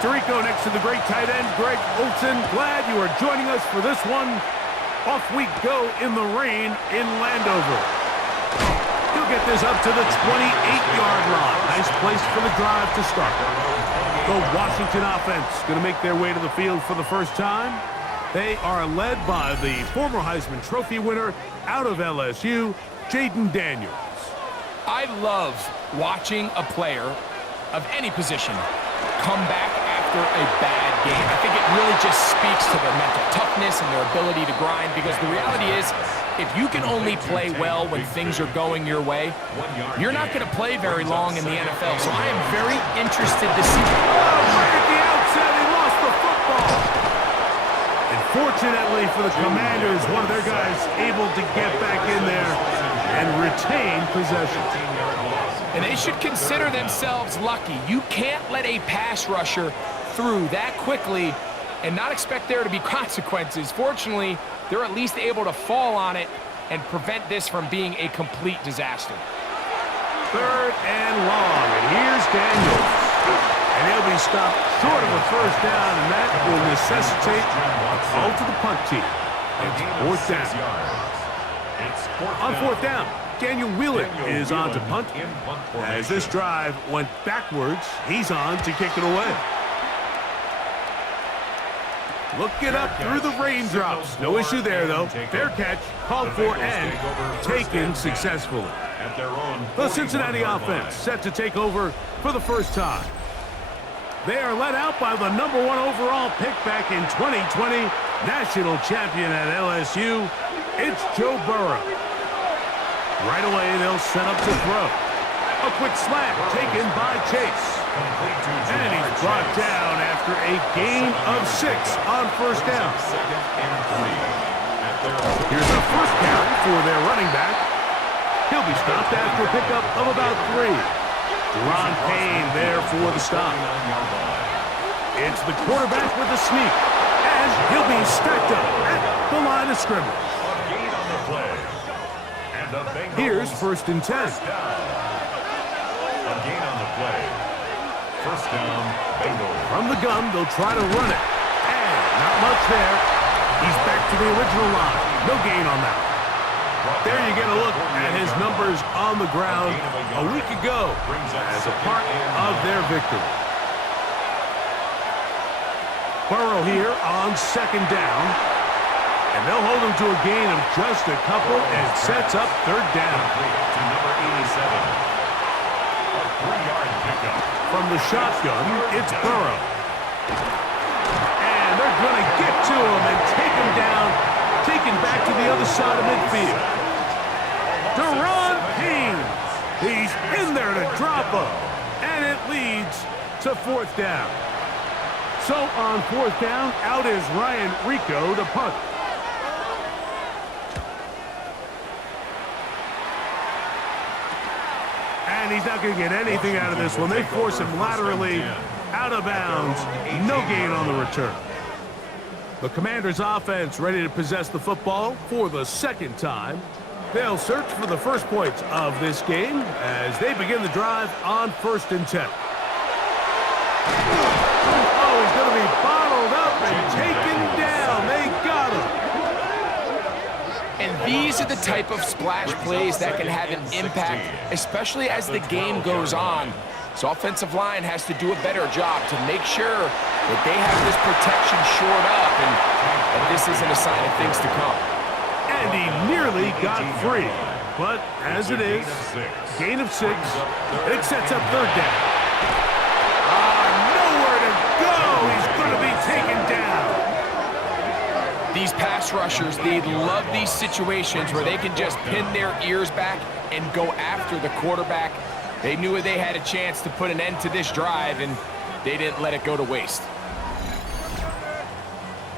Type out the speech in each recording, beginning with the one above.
Tirico next to the great tight end, Greg Olsen. Glad you are joining us for this one. Off we go in the rain in Landover. He'll get this up to the 28-yard line. Nice place for the drive to start. The Washington offense going to make their way to the field for the first time. They are led by the former Heisman Trophy winner out of LSU, Jaden Daniels. I love watching a player of any position come back after a bad game. I think it really just speaks to their mental toughness and their ability to grind, because the reality is, if you can only play well when things are going your way, you're not going to play very long in the NFL. So I am very interested to see. Right at the outset, he lost the football. And fortunately for the Commanders, one of their guys able to get back in there and retain possession. And they should consider themselves lucky. You can't let a pass rusher through that quickly and not expect there to be consequences. Fortunately, they're at least able to fall on it and prevent this from being a complete disaster. 3rd and long, and here's Daniels. And he'll be stopped short of a first down, and that will necessitate a call to the punt team. It's 4th down. On 4th down, Daniel Wheeler is on to punt. As this drive went backwards, he's on to kick it away. Look it up through the raindrops. No issue there, though. Fair catch, called for, and taken successfully. The Cincinnati offense set to take over for the first time. They are led out by the #1 overall pick back in 2020, national champion at LSU. It's Joe Burrow. Right away, they'll set up to throw. A quick slant taken by Chase. And he's brought down after a gain of 6 on first down. Here's the first carry for their running back. He'll be stopped after a pickup of about 3. Ron Payne there for the stop. It's the quarterback with the sneak. And he'll be stacked up at the line of scrimmage. Here's 1st and 10. Gain on the play. First down, Bengals. From the gun, they'll try to run it. And not much there. He's back to the original line. No gain on that. There you get a look at his numbers on the ground a week ago as a part of their victory. Burrow here on 2nd down. And they'll hold him to a gain of just a couple and sets up 3rd down. To number 87. A 3-yard pickup. From the shotgun, it's Burrow. And they're going to get to him and take him down, taken back to the other side of midfield. Ron Payne. He's in there to drop him. And it leads to 4th down. So on 4th down, out is Ryan Rico to punt. And he's not going to get anything out of this one. They force him laterally out of bounds. No gain on the return. The Commanders' offense ready to possess the football for the 2nd time. They'll search for the first points of this game as they begin the drive on 1st and 10. Oh, he's going to be bottled up and taken down. They got him. And these are the type of splash plays that can have an impact, especially as the game goes on. So offensive line has to do a better job to make sure that they have this protection shored up and that this isn't a sign of things to come. And he nearly got free. But as it is, gain of 6, it sets up 3rd down. Nowhere to go. He's going to be taken down. These pass rushers, they love these situations where they can just pin their ears back and go after the quarterback. They knew they had a chance to put an end to this drive, and they didn't let it go to waste.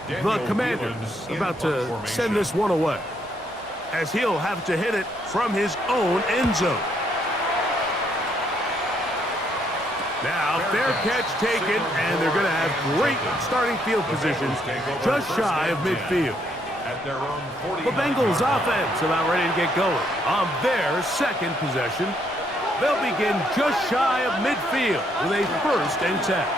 The Commanders about to send this one away, as he'll have to hit it from his own end zone. Now, fair catch taken, and they're going to have great starting field position just shy of midfield. The Bengals offense about ready to get going on their 2nd possession. They'll begin just shy of midfield with a 1st and 10.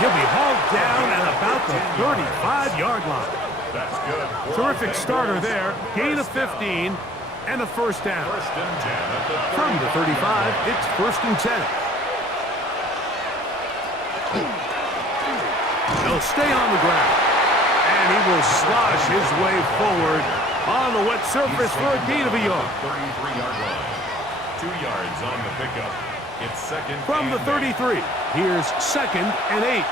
He'll be hauled down at about the 35-yard line. That's good. Terrific starter there. Gain of 15 and a first down. First and 10 at the 35. From the 35, it's first and 10. He'll stay on the ground. And he will slosh his way forward on the wet surface for a gain of a yard. 33-yard line. 2 yards on the pickup. It's second. From the 33, here's second and 8.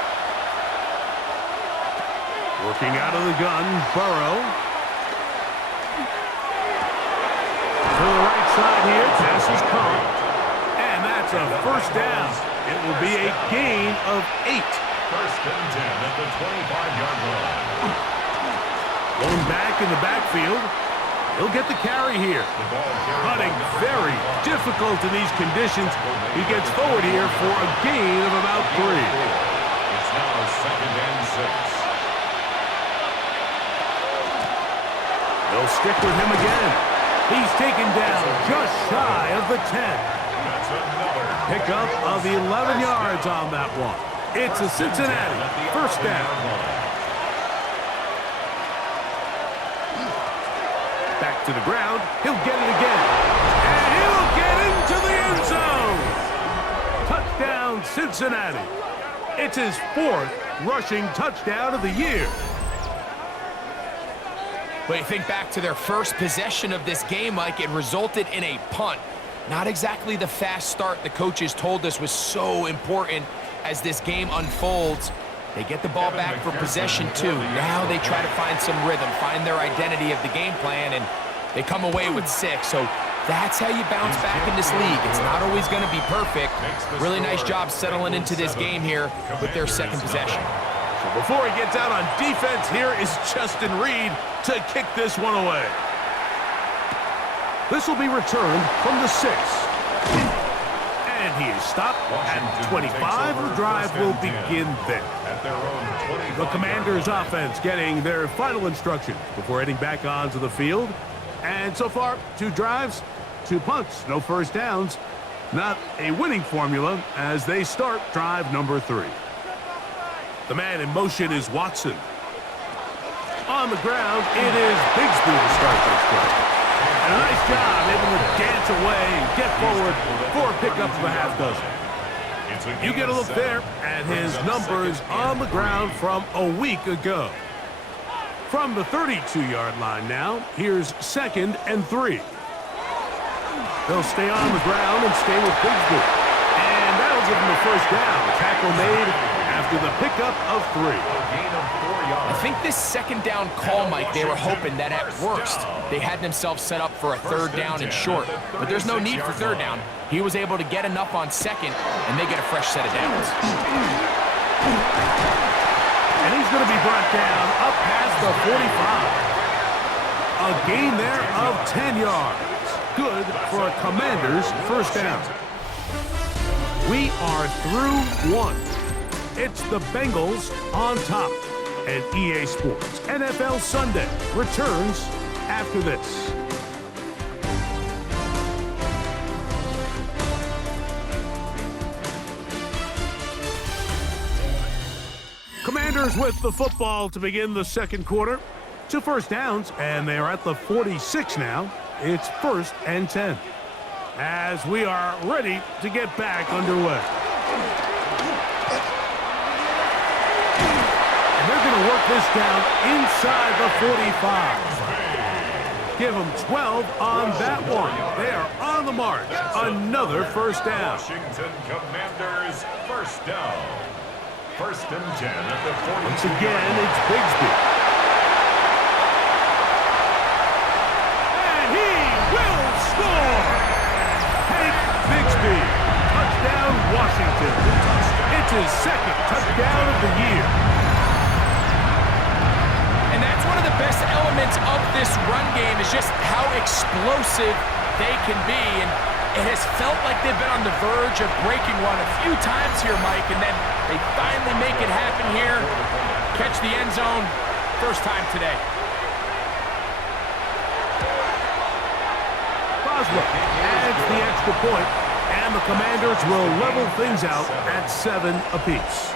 Working out of the gun, Burrow. To the right side here, pass is caught. And that's a first down. It will be a gain of 8. First and 10 at the 25-yard line. Going back in the backfield. He'll get the carry here. Hunting very difficult in these conditions. He gets forward here for a gain of about 3. It's now second and 6. They'll stick with him again. He's taken down just shy of the 10. That's another Pickup of 11 yards on that one. It's a Cincinnati first down. Back to the ground. He'll get it again. And he'll get into the end zone. Touchdown, Cincinnati. It's his 4th rushing touchdown of the year. But you think back to their first possession of this game, Mike, it resulted in a punt. Not exactly the fast start the coaches told us was so important as this game unfolds. They get the ball back for possession 2. Now they try to find some rhythm, find their identity of the game plan, and they come away with 6. So that's how you bounce back in this league. It's not always going to be perfect. Really nice job settling into this game here with their second possession. So before he gets out on defense, here is Justin Reed to kick this one away. This will be returned from the 6. And he is stopped at 25. The drive will begin then. The Commanders' offense getting their final instructions before heading back onto the field. And so far, 2 drives, 2 punts, no first downs. Not a winning formula as they start drive number 3. The man in motion is Watson. On the ground, it is Bigsby to start this drive. And a nice job able to dance away and get forward for a pickup of a half dozen. You get a look there at his numbers on the ground from a week ago. From the 32-yard line now, here's second and 3. They'll stay on the ground and stay with Bigsby. And that'll give him the first down. Tackle made after the pickup of 3. I think this second down call, Mike, they were hoping that at worst they had themselves set up for a third down and short. But there's no need for third down. He was able to get enough on second, and they get a fresh set of downs. And he's going to be brought down up past the 45. A gain there of 10 yards. Good for a Commander's first down. We are through 1. It's the Bengals on top. And EA Sports NFL Sunday returns after this. Commanders with the football to begin the second quarter. 2 first downs, and they are at the 46 now. It's first and 10. As we are ready to get back underway. They're going to work this down inside the 45. Give them 12 on that one. They are on the march. Another first down. Washington Commanders first down. First and 10 at the 40. Once again, it's Bigsby. And he will score. Hank Bigsby. Touchdown, Washington. It's his second touchdown of the year. And that's one of the best elements of this run game is just how explosive they can be. And it has felt like they've been on the verge of breaking one a few times here, Mike, and then they finally make it happen here. Catch the end zone first time today. Boswell adds the extra point, and the Commanders will level things out at 7 apiece.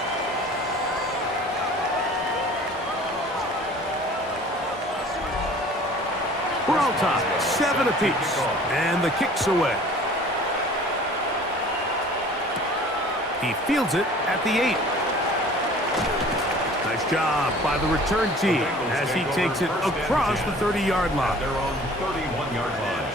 7 apiece, and the kick's away. He fields it at the 8. Nice job by the return team as he takes it across the 30-yard line. Their own 31-yard line.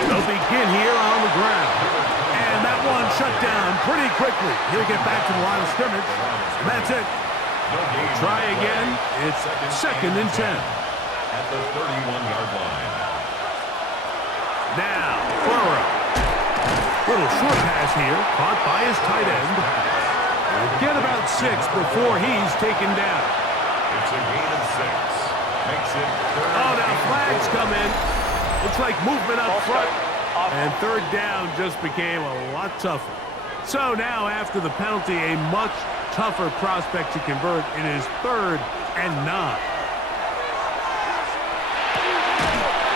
They'll begin here on the ground. And that one shut down pretty quickly. He'll get back to the line of scrimmage. And that's it. We'll try again. It's 2nd and 10. At the 31-yard line. Now, Burrow. Little short pass here, caught by his tight end. We'll get about 6 before he's taken down. It's a gain of 6. Makes it 3rd. Oh, now flags come in. Looks like movement up front. And 3rd down just became a lot tougher. So now, after the penalty, a much tougher prospect to convert. It is 3rd and 9.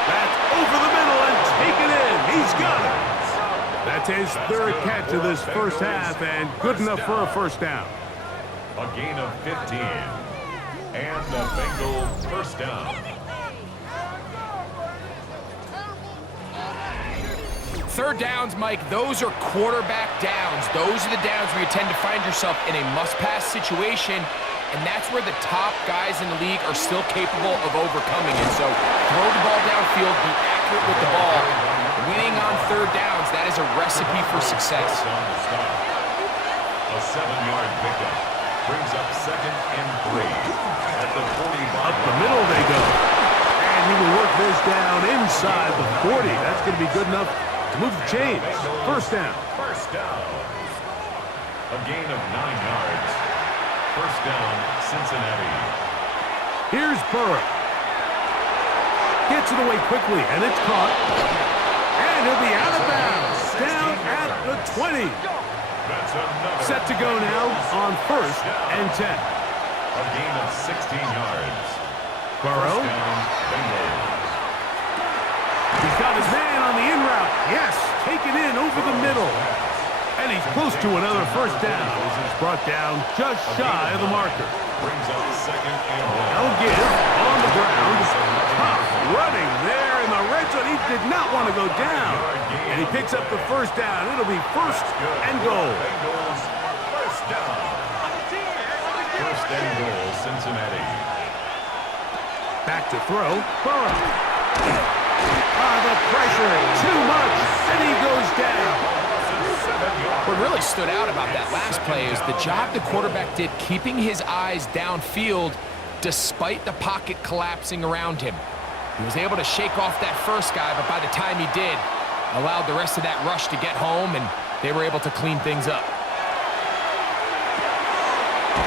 That's over the middle and taken in. He's got it. That's his 3rd catch of this first half and good enough for a first down. A gain of 15. And the Bengals first down. 3rd downs, Mike, those are quarterback downs. Those are the downs where you tend to find yourself in a must-pass situation, and that's where the top guys in the league are still capable of overcoming it. So throw the ball downfield, be accurate with the ball. Winning on 3rd downs, that is a recipe for success. A 7-yard pickup brings up 2nd and 3. At the 45. Up the middle they go. And he will work this down inside the 40. That's going to be good enough to move the chains. First down. First down. A gain of 9 yards. First down, Cincinnati. Here's Burrow. Gets it away quickly, and it's caught. And he'll be out of bounds. Down at the 20. Set to go now on 1st and 10. A gain of 16 yards. Burrow. First down, Bengals. He's got his man on the in route. Yes, taken in over the middle. And he's close to another first down as he's brought down just shy of the marker. Brings up 2nd and 1. They'll give on the ground. Tough running there in the red zone. He did not want to go down. And he picks up the first down. It'll be 1st and goal. Bengals first down. 1st and goal, Cincinnati. Back to throw. Burrow. The pressure. Too much. And he goes down. What really stood out about that last play is the job the quarterback did keeping his eyes downfield despite the pocket collapsing around him. He was able to shake off that first guy, but by the time he did, allowed the rest of that rush to get home, and they were able to clean things up.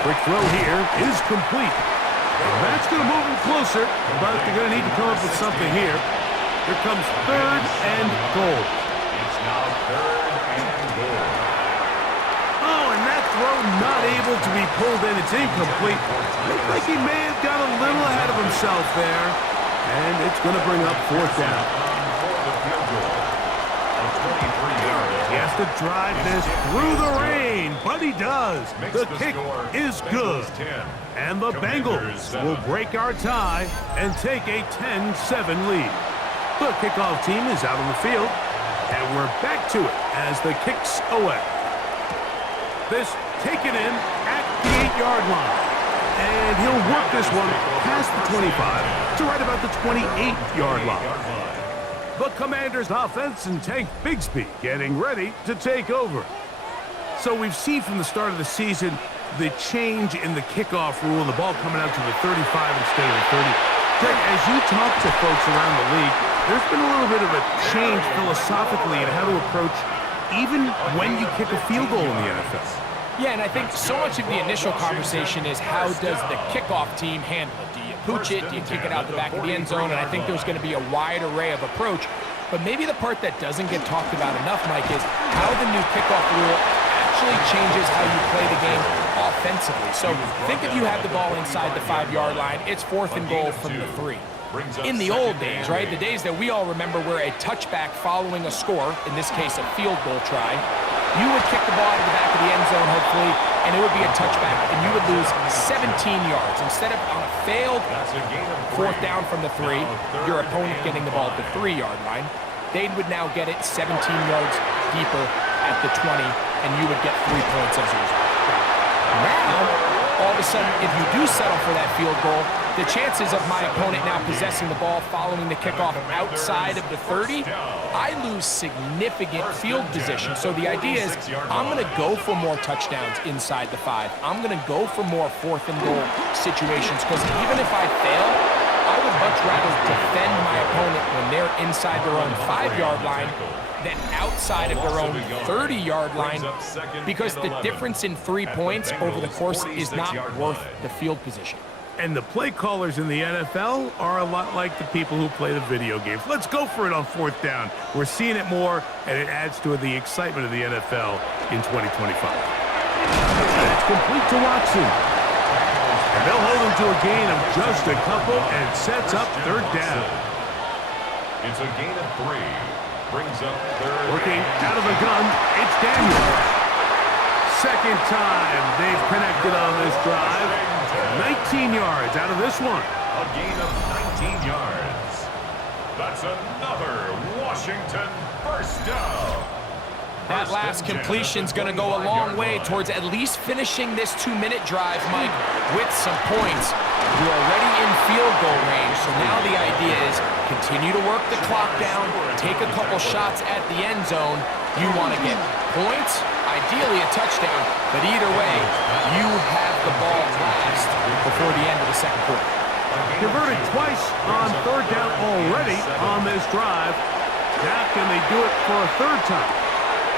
Quick throw here is complete. And that's going to move him closer, but they're going to need to come up with something here. Here comes 3rd and goal. It's now 3rd and goal. Oh, and that throw not able to be pulled in. It's incomplete. Looked like he may have got a little ahead of himself there. And it's going to bring up 4th down. He has to drive this through the rain, but he does. The kick is good. And the Bengals will break our tie and take a 10-7 lead. The kickoff team is out on the field, and we're back to it as the kick's away. This taken in at the 8-yard line. And he'll work this one past the 25 to right about the 28-yard line. The Commanders' offense and Tank Bigsby getting ready to take over. So we've seen from the start of the season the change in the kickoff rule, the ball coming out to the 35 instead of the 30. Greg, as you talk to folks around the league, there's been a little bit of a change philosophically in how to approach even when you kick a field goal in the NFL. Yeah, and I think so much of the initial conversation is how does the kickoff team handle it? Do you pooch it? Do you kick it out the back of the end zone? And I think there's going to be a wide array of approach. But maybe the part that doesn't get talked about enough, Mike, is how the new kickoff rule actually changes how you play the game offensively. So think if you have the ball inside the 5-yard line, it's 4th and goal from the 3. In the old days, right, the days that we all remember where a touchback following a score, in this case a field goal try, you would kick the ball to the back of the end zone, hopefully, and it would be a touchback, and you would lose 17 yards. Instead of on a failed 4th down from the 3, your opponent getting the ball at the 3-yard line, they would now get it 17 yards deeper at the 20, and you would get 3 points as a result. Now, all of a sudden, if you do settle for that field goal, the chances of my opponent now possessing the ball following the kickoff outside of the 30, I lose significant field position. So the idea is I'm going to go for more touchdowns inside the 5. I'm going to go for more 4th and goal situations, because even if I fail, I would much rather defend my opponent when they're inside their own 5-yard line than outside of their own 30-yard line, because the difference in 3 points over the course is not worth the field position. And the play callers in the NFL are a lot like the people who play the video games. Let's go for it on 4th down. We're seeing it more, and it adds to the excitement of the NFL in 2025. That's complete to Watson. And they'll hold him to a gain of just a couple, and sets up 3rd down. It's a gain of 3. Brings up 3rd. Working out of the gun, it's Daniel. Second time they've connected on this drive. 19 yards out of this one. A gain of 19 yards. That's another Washington first down. That last completion's going to go a long way towards at least finishing this 2-minute drive, Mike, with some points. You're already in field goal range, so now the idea is continue to work the clock down, take a couple shots at the end zone. You want to get points, ideally a touchdown, but either way, you have the ball last before the end of the second quarter. Converted twice on 3rd down already on this drive. Now can they do it for a 3rd time?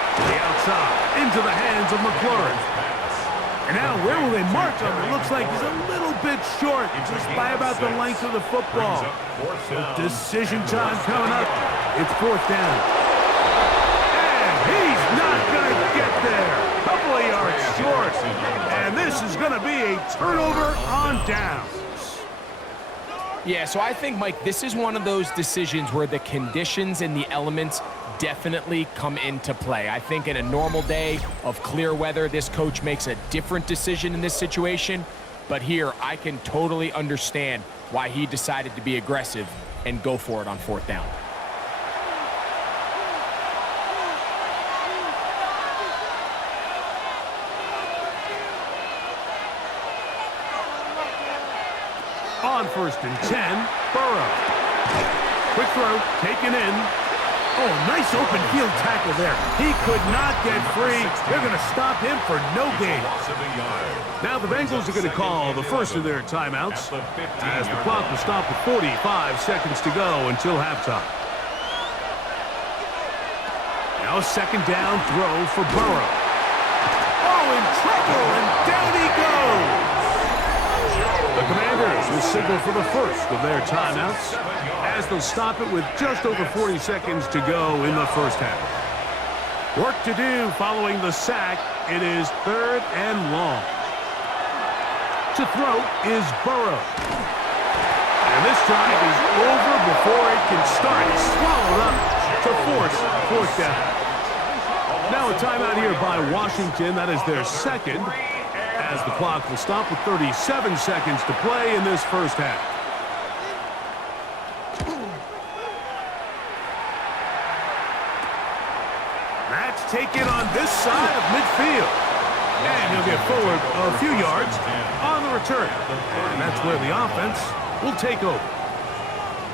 To the outside, into the hands of McLaurin. And now where will they march him? It looks like he's a little bit short, just by about the length of the football. So decision time coming up. It's 4th down. And he's not going to get there. Couple of yards short. And this is going to be a turnover on downs. Yeah, so I think, Mike, this is one of those decisions where the conditions and the elements definitely come into play. I think in a normal day of clear weather, this coach makes a different decision in this situation. But here, I can totally understand why he decided to be aggressive and go for it on 4th down. On 1st and 10, Burrow. Quick throw, taken in. Oh, nice open field tackle there. He could not get free. They're going to stop him for no gain. Now the Bengals are going to call the first of their timeouts as the clock will stop with 45 seconds to go until halftime. Now 2nd down throw for Burrow. Oh, in trouble, and down he goes. The Commanders will signal for the first of their timeouts as they'll stop it with just over 40 seconds to go in the first half. Work to do following the sack. It is 3rd and long. To throw is Burrow. And this drive is over before it can start. Swallowed up to force 4th down. Now a timeout here by Washington. That is their 2nd. As the clock will stop with 37 seconds to play in this first half. That's taken on this side of midfield. And he'll get forward a few yards on the return. And that's where the offense will take over.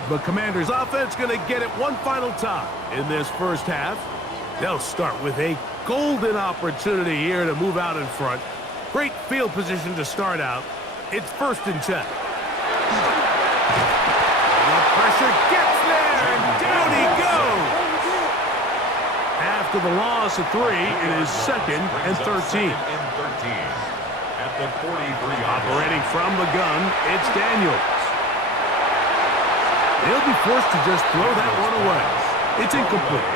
The Commanders' offense going to get it one final time in this first half. They'll start with a golden opportunity here to move out in front. Great field position to start out. It's 1st and 10. The pressure gets there, and down he goes. After the loss of 3, it is 2nd and 13. At the 43. Operating from the gun, it's Daniels. They'll be forced to just throw that one away. It's incomplete.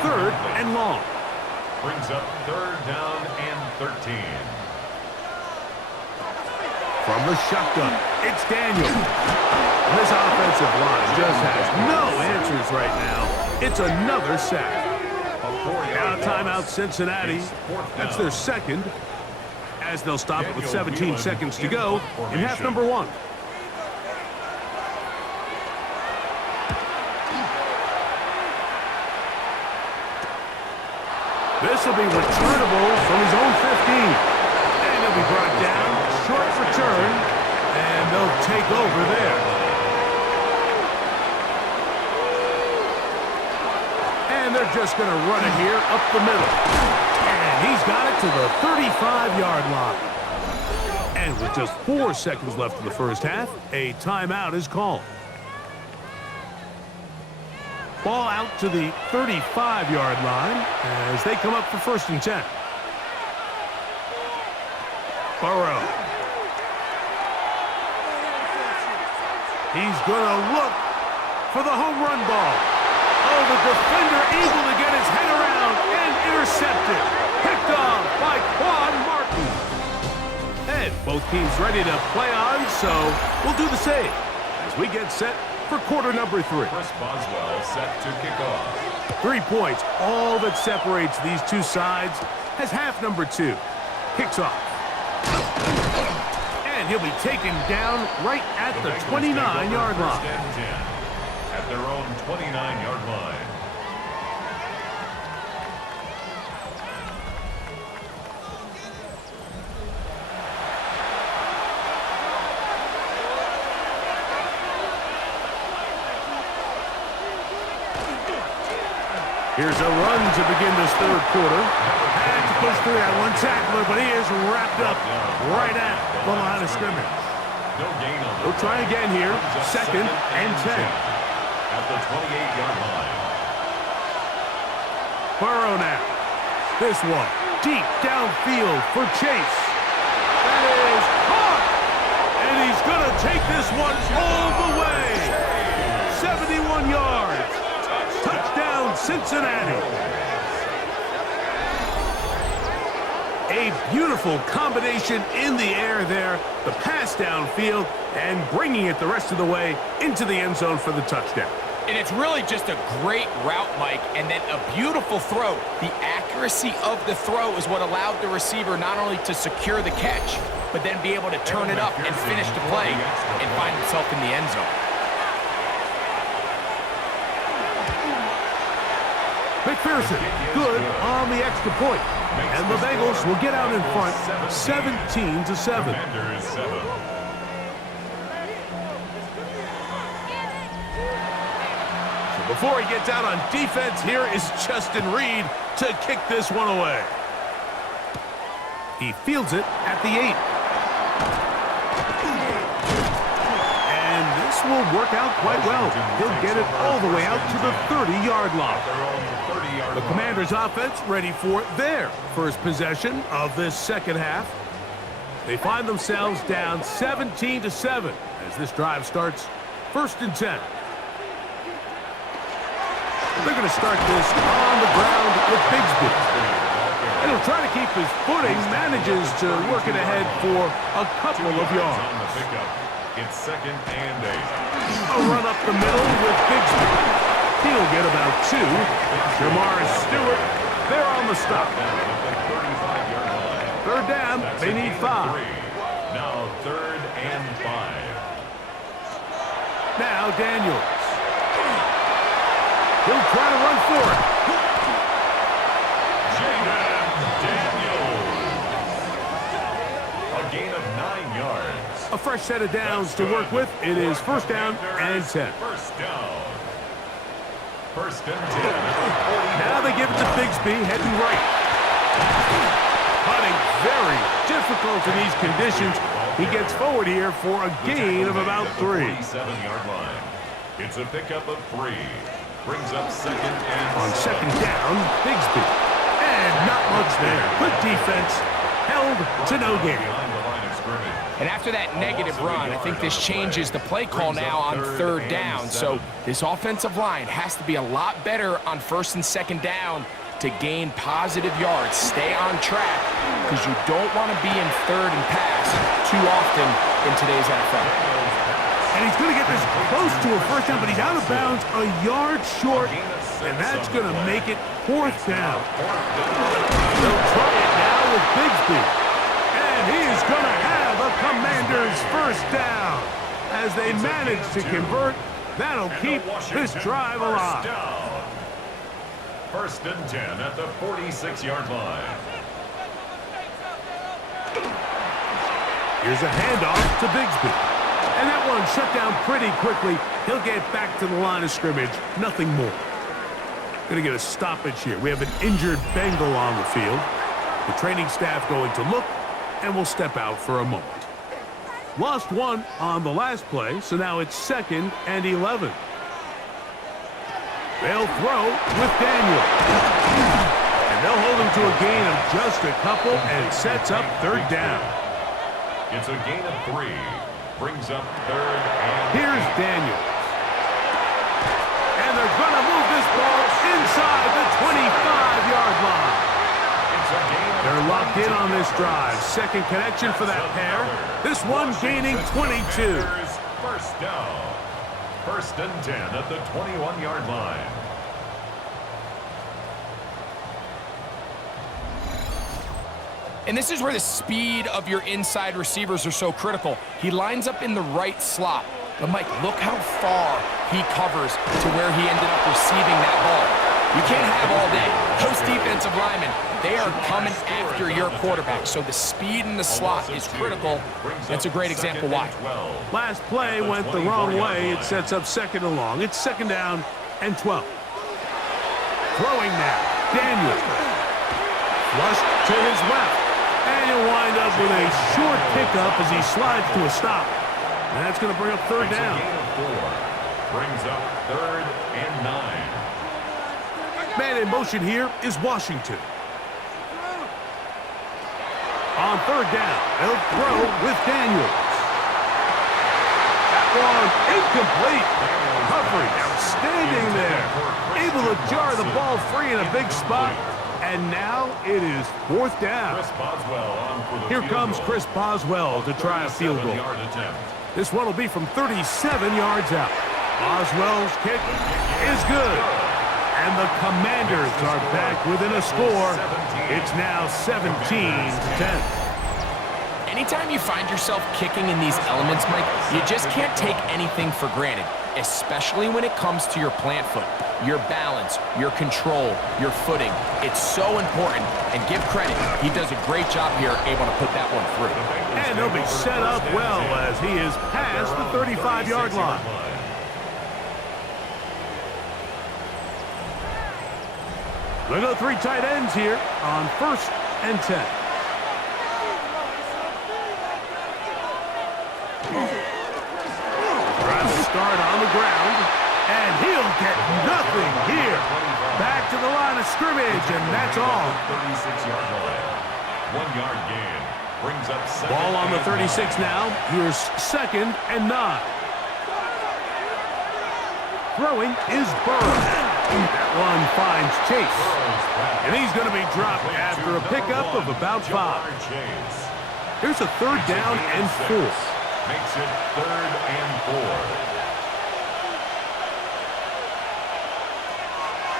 3rd and long. Brings up 3rd down and 13. From the shotgun, it's Daniel. This offensive line just has no answers right now. It's another sack. Now timeout Cincinnati. That's their second, as they'll stop it with 17 seconds to go in half number 1. This will be returnable from his own 15. And he'll be brought down, short return, and they'll take over there. And they're just going to run it here up the middle. And he's got it to the 35-yard line. And with just 4 seconds left in the first half, a timeout is called. Ball out to the 35-yard line as they come up for 1st and 10. Burrow. He's going to look for the home run ball. Oh, the defender able to get his head around and intercepted. Picked off by Quan Martin. And both teams ready to play on, so we'll do the same as we get set for quarter number 3. Chris Boswell set to kick off. 3 points, all that separates these two sides, as half number 2 kicks off. And he'll be taken down right at the 29-yard line. At their own 29-yard line. Here's a run to begin this 3rd quarter. Had to push through that one tackler, but he is wrapped up right at the line of scrimmage. No gain on the We'll try again here. 2nd and 10. At the 28-yard line. Burrow now. This one deep downfield for Chase. That is caught. And he's going to take this one all the way. 71 yards. Touchdown, Cincinnati. A beautiful combination in the air there. The pass downfield and bringing it the rest of the way into the end zone for the touchdown. And it's really just a great route, Mike, and then a beautiful throw. The accuracy of the throw is what allowed the receiver not only to secure the catch, but then be able to turn it up and finish the play and find himself in the end zone. McPherson, good on the extra point. And the Bengals will get out in front, 17-7. So before he gets out on defense, here is Justin Reed to kick this one away. He fields it at the 8. And this will work out quite well. He'll get it all the way out to the 30-yard line. The Commanders' offense ready for their first possession of this second half. They find themselves down 17-7 as this drive starts 1st and 10. They're going to start this on the ground with Bigsby. And he'll try to keep his footing, manages to work it ahead for a couple of yards. It's 2nd and 8. A run up the middle with Bigsby. He'll get about 2. Jamar Stewart, they're on the stop. 3rd down, they need 5. Now 3rd and 5. Now Daniels. He'll try to run for it. Daniels. A gain of 9 yards. A fresh set of downs to work with. It is 1st down and 10. 1st down. 1st and 10. Now they give it to Bigsby, heading right. Putting very difficult in these conditions. He gets forward here for a gain of about 3. 47-yard line. It's a pickup of 3. Brings up 2nd and On 2nd down, Bigsby. And not much there. Good defense. Held to no gain. behind the line of scrimmage. And after that negative run, I think this changes the play call now on 3rd down. So this offensive line has to be a lot better on 1st and 2nd down to gain positive yards. Stay on track because you don't want to be in third and pass too often in today's NFL. And he's going to get this close to a first down, but he's out of bounds a yard short, and that's going to make it fourth down. They'll try it now with Bigsby, and he's going to have a Commanders first down. As they manage to convert, that'll keep this drive alive. First and 10 at the 46-yard line. Here's a handoff to Bigsby. And that one shut down pretty quickly. He'll get back to the line of scrimmage. Nothing more. Going to get a stoppage here. We have an injured Bengal on the field. The training staff going to look, and we'll step out for a moment. Lost one on the last play, so now it's 2nd and 11. They'll throw with Daniel. And they'll hold him to a gain of just a couple, and it sets up third down. It's a gain of 3. Brings up third and... Here's Daniels. And they're going to move this ball inside the 25-yard line. They're locked in on this drive. Second connection for that pair. This one gaining 22. First down. First and 10 at the 21-yard line. And this is where the speed of your inside receivers are so critical. He lines up in the right slot. But, Mike, look how far he covers to where he ended up receiving that ball. You can't have all day. Those defensive linemen, they are coming after your quarterback. So the speed in the slot is critical. That's a great example why. Last play went the wrong way. It sets up 2nd and long. It's 2nd down and 12. Throwing now. Daniel. Flushed to his left. And he'll wind up with a short pickup as he slides to a stop. And that's going to bring up third down. Brings up third and 9. Man in motion here is Washington. On third down, they'll throw with Daniels. That one incomplete. Coverage outstanding there. Able to jar the ball free in a big spot. And now it is fourth down. Here comes Chris Boswell to try a field goal. This one will be from 37 yards out. Boswell's kick is good. And the Commanders are back within a score. It's now 17-10. Anytime you find yourself kicking in these elements, Mike, you just can't take anything for granted, especially when it comes to your plant foot, your balance, your control, your footing. It's so important, and give credit. He does a great job here able to put that one through. And he'll be set up well as he is past the 35-yard line. Look at 3 tight ends here on 1st and 10. Drive will start on the ground, and he'll get nothing here. Back to the line of scrimmage, and that's all. 36-yard line. 1-yard gain. Brings up second. Ball on the 36 now. Here's 2nd and 9. Throwing is Burrow. That one finds Chase. And he's going to be dropped after a pickup of about 5. Here's a third down and 4. Makes it third and 4.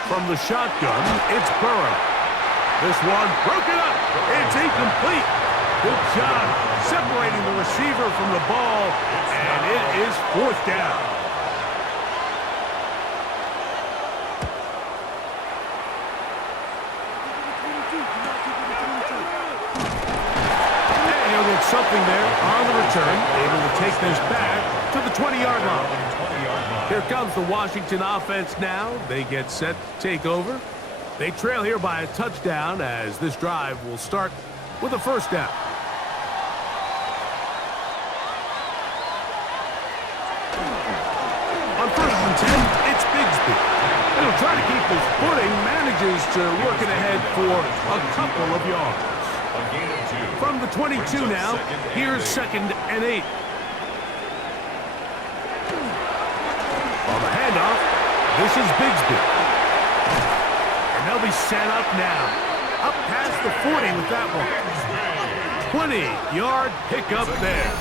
From the shotgun, it's Burrow. This one broken up. It's incomplete. Good job separating the receiver from the ball, and it is fourth down. Something there on the return, able to take this back to the 20-yard line. Here comes the Washington offense now. They get set to take over. They trail here by a touchdown as this drive will start with a first down. On 1st and 10, it's Bigsby. And he'll try to keep his footing, manages to work it ahead for a couple of yards. From the 22 now, here's 2nd and 8. On the handoff, this is Bigsby. And they'll be He's set up now. Up past the 40 with that one. 20-yard pickup there.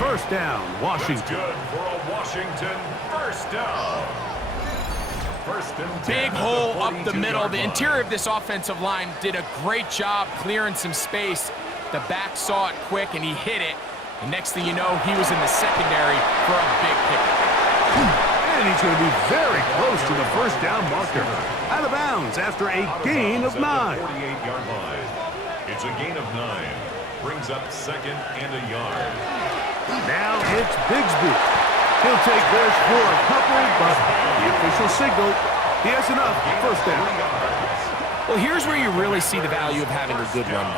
First down, Washington. Good for a Washington first down. First and 10 Big hole up the middle. The line. interior of this offensive line did a great job clearing some space. The back saw it quick, and he hit it. And next thing you know, he was in the secondary for a big pickup. And he's going to be very close to the first down marker. Out of bounds after a gain of 9. 48-yard line. It's a gain of 9. Brings up second and a yard. Now it's Bigsby. He'll take this for a couple, but the official signal, he has enough. First down. Well, here's where you really see the value of having a good run.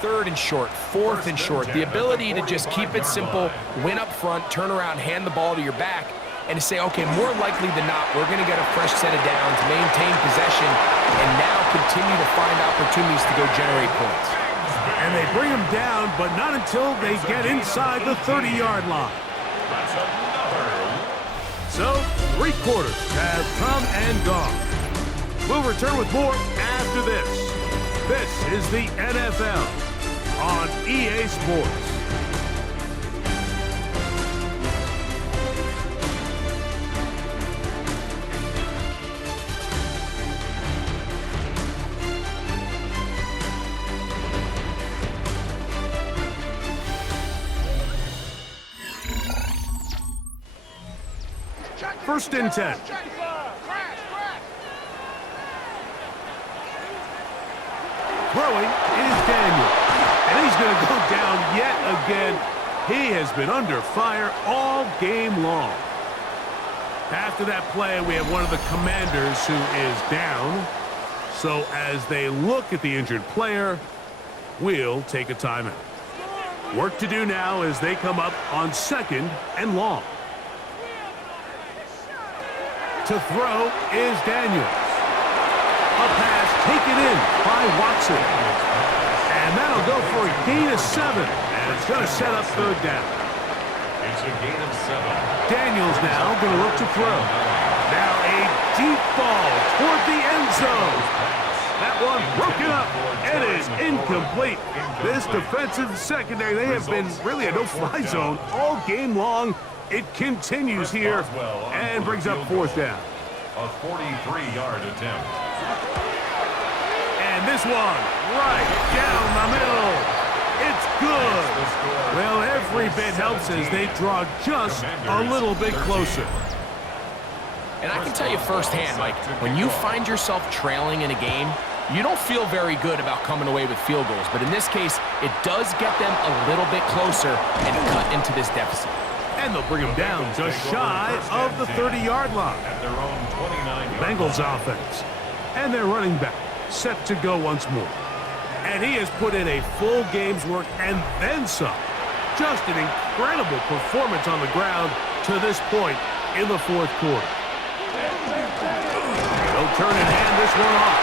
Third and short, fourth and short. The ability to just keep it simple, win up front, turn around, hand the ball to your back, and to say, okay, more likely than not, we're going to get a fresh set of downs, maintain possession, and now continue to find opportunities to go generate points. And they bring him down, but not until they get inside the 30-yard line. That's another. So, 3 quarters have come and gone. We'll return with more after this. This is the NFL on EA Sports. First and 10. Throwing is Daniel. And he's going to go down yet again. He has been under fire all game long. After that play, we have one of the Commanders who is down. So as they look at the injured player, we'll take a timeout. Work to do now as they come up on second and long. To throw is Daniels. A pass taken in by Watson. And that'll go for a gain of 7. And it's going to set up third down. It's a gain of 7. Daniels now going to look to throw. Now a deep ball toward the end zone. That one broken up. It is incomplete. This defensive secondary, they have been really a no-fly zone all game long. It continues here and brings up fourth down. A 43-yard attempt. And this one right down the middle. It's good. Well, every bit helps as they draw just a little bit closer. And I can tell you firsthand, Mike, when you find yourself trailing in a game, you don't feel very good about coming away with field goals. But in this case, it does get them a little bit closer and cut into this deficit. And they'll bring him down just shy of the 30-yard line. At their own 29-yard Bengals offense. And their running back set to go once more. And he has put in a full game's work and then some. Just an incredible performance on the ground to this point in the fourth quarter. They'll turn and hand this one off.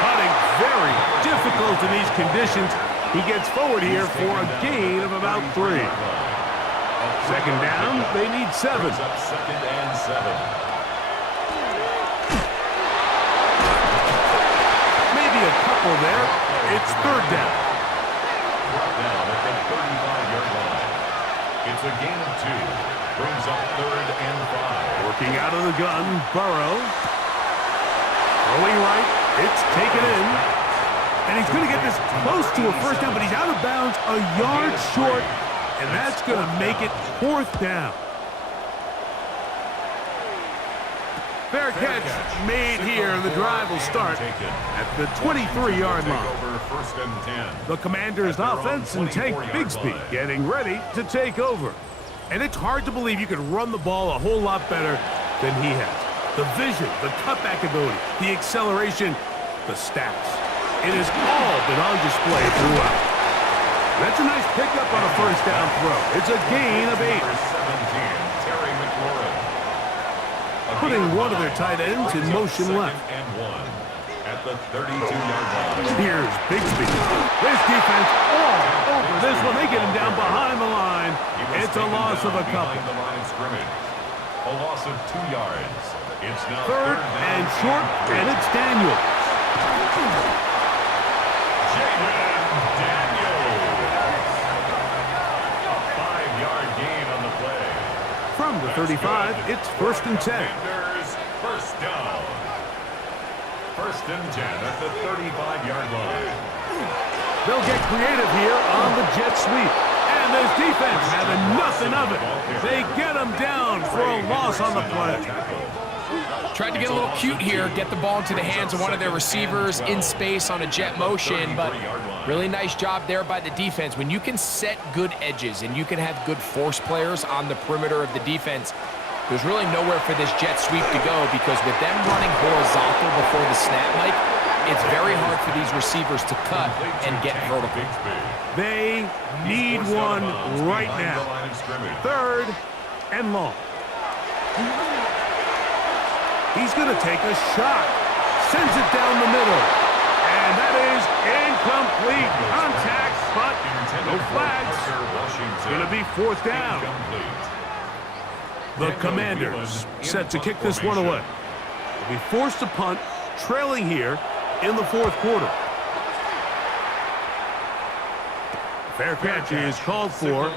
Cutting very difficult in these conditions. He gets forward here for a gain of about 3. Second down, they need 7. Brings up second and 7. Maybe a couple there. It's third down. Brought down at the 35-yard line. It's a gain of 2. Brings up third and 5. Working out of the gun, Burrow. Throwing right, it's taken in. And he's going to get this close to a first down, but he's out of bounds a yard short, and that's going to make it fourth down. Fair catch made here. The drive will start at the 23-yard line. First and 10. The Commanders' offense and Tank Bigsby getting ready to take over. And it's hard to believe you can run the ball a whole lot better than he has. The vision, the cutback ability, the acceleration, the stats. It has all been on display throughout. That's a nice pickup on a first down throw. It's a gain of 8. Number 17, Terry McLaurin. Putting one of their tight ends in motion left. And 1 at the 32-yard line. Here's Bigsby. This defense all over this one. They get him down behind the line. It's a loss of a couple. Behind the line of scrimmage. A loss of 2 yards. It's now Third and short, and it's Daniels. From the 35, it's 1st and 10. First down. 1st and 10 at the 35-yard line. They'll get creative here on the jet sweep. And this defense having nothing of it. They get them down for a loss on the play. Tried to get a little cute here, get the ball into the hands of one of their receivers in space on a jet motion, but really nice job there by the defense. When you can set good edges and you can have good force players on the perimeter of the defense, there's really nowhere for this jet sweep to go, because with them running horizontal before the snap, Mike, it's very hard for these receivers to cut and get vertical. They need one right now. 3rd and long. He's going to take a shot. Sends it down the middle. And that is incomplete. Contact, but no flags. It's going to be 4th down. The Commanders set to kick this one away. They'll be forced to punt, trailing here in the 4th quarter. Fair catch is called for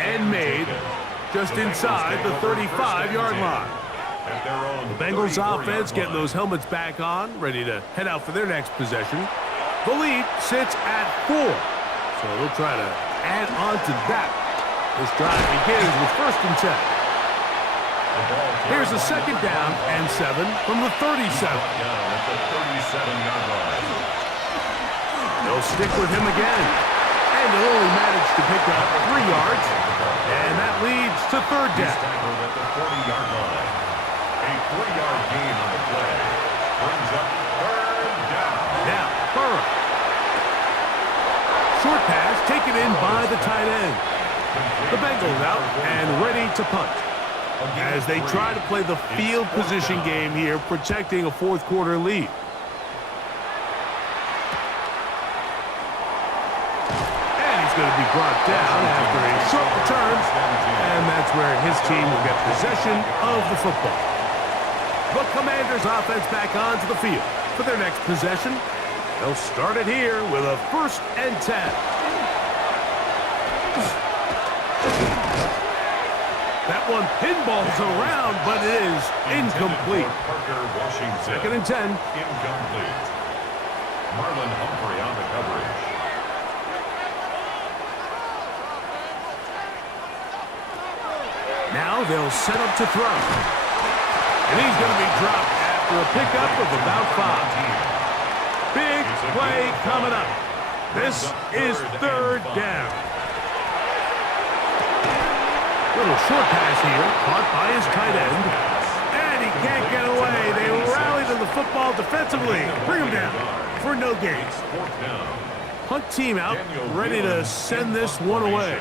and made just inside the 35-yard line. The Bengals offense getting those helmets back on, ready to head out for their next possession. The lead sits at 4, so they'll try to add on to that. This drive begins with 1st and 10. Here's a 2nd down and 7 from the 37. They'll stick with him again. And they'll only manage to pick up 3 yards. And that leads to 3rd down. A 3-yard gain on the play brings up 3rd down. Now, Burrow. Short pass taken in by the tight end. The Bengals out and ready to punt, as they try to play the field position game here, protecting a 4th quarter lead. And he's going to be brought down after a short return, and that's where his team will get possession of the football. The Commanders offense back onto the field for their next possession. They'll start it here with a 1st and 10. That one pinballs around, but it is incomplete. 2nd and 10. Incomplete. Marlon Humphrey on the coverage. Now they'll set up to throw. And he's going to be dropped after a pickup of about 5. Big play coming up. This is 3rd down. Little short pass here, caught by his tight end. And he can't get away. They rally to the football defensively. Bring him down for no gain. Punt team out, ready to send this one away.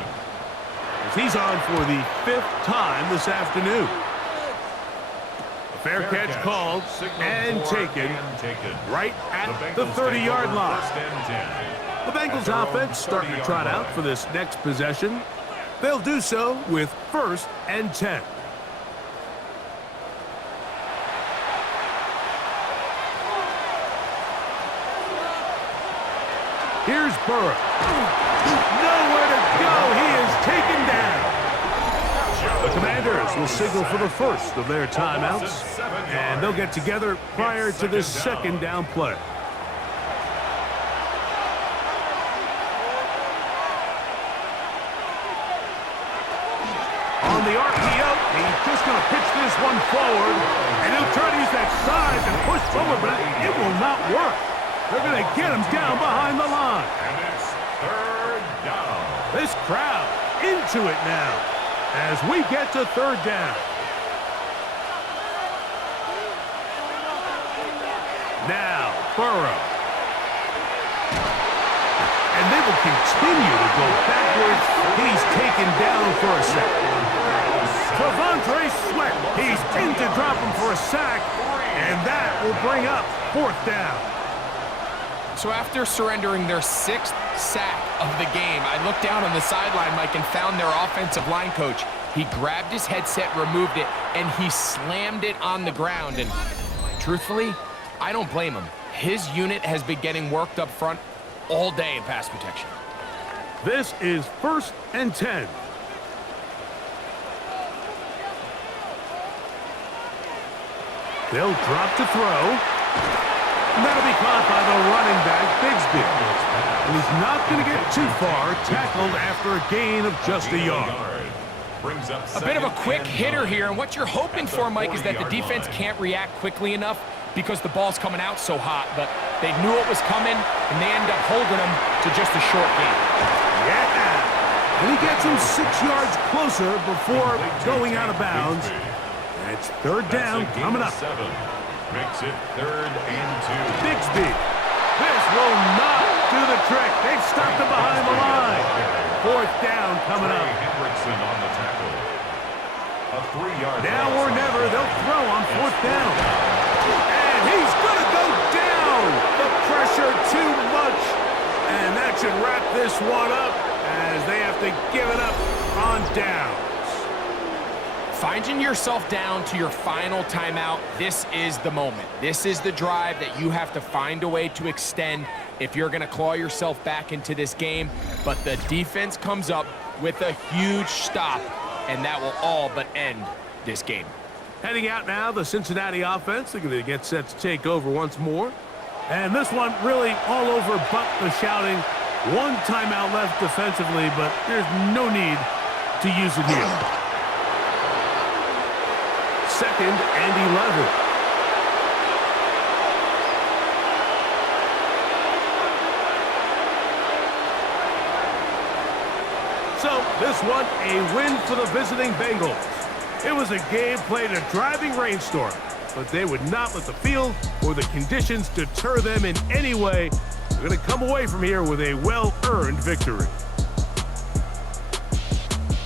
As he's on for the 5th time this afternoon. Fair catch called and taken right at the 30-yard line. The Bengals offense starting to trot out for this next possession. They'll do so with 1st and 10. Here's Burrow. Nowhere to go. He is taken down. The Commanders will signal for the first of their timeouts, and they'll get together prior to this 2nd down play. On the RPO, he's just going to pitch this one forward, and he'll try to use that size and push forward, but it will not work. They're going to get him down behind the line. And it's 3rd down. This crowd into it now as we get to 3rd down. Now, Burrow. And they will continue to go backwards. He's taken down for a sack. Devontae Sweat, he's in to drop him for a sack, and that will bring up 4th down. So after surrendering their 6th sack of the game, I looked down on the sideline, Mike, and found their offensive line coach. He grabbed his headset, removed it, and he slammed it on the ground. And truthfully, I don't blame him. His unit has been getting worked up front all day in pass protection. This is 1st and 10. They'll drop to throw. And that'll be caught by the running back, Bigsby. And he's not going to get too far, tackled after a gain of just a yard. A bit of a quick hitter here, and what you're hoping for, Mike, is that the defense can't react quickly enough because the ball's coming out so hot, but they knew it was coming, and they end up holding them to just a short gain. Yeah, and he gets him 6 yards closer before going out of bounds. And it's 3rd down coming up. Makes it 3rd and 2. Bigsby. This will not do the trick. They've stopped him behind the line. 4th down coming up. Hendrickson on the tackle. A 3-yard. Now or never, they'll throw on 4th down. And he's going to go down. The pressure too much. And that should wrap this one up as they have to give it up on downs. Finding yourself down to your final timeout, this is the moment. This is the drive that you have to find a way to extend if you're going to claw yourself back into this game. But the defense comes up with a huge stop, and that will all but end this game. Heading out now, the Cincinnati offense. They're going to get set to take over once more. And this one really all over but the shouting. 1 timeout left defensively, but there's no need to use it here. 2nd and 11. So this one, a win for the visiting Bengals. It was a game played in a driving rainstorm, but they would not let the field or the conditions deter them in any way. They're going to come away from here with a well-earned victory.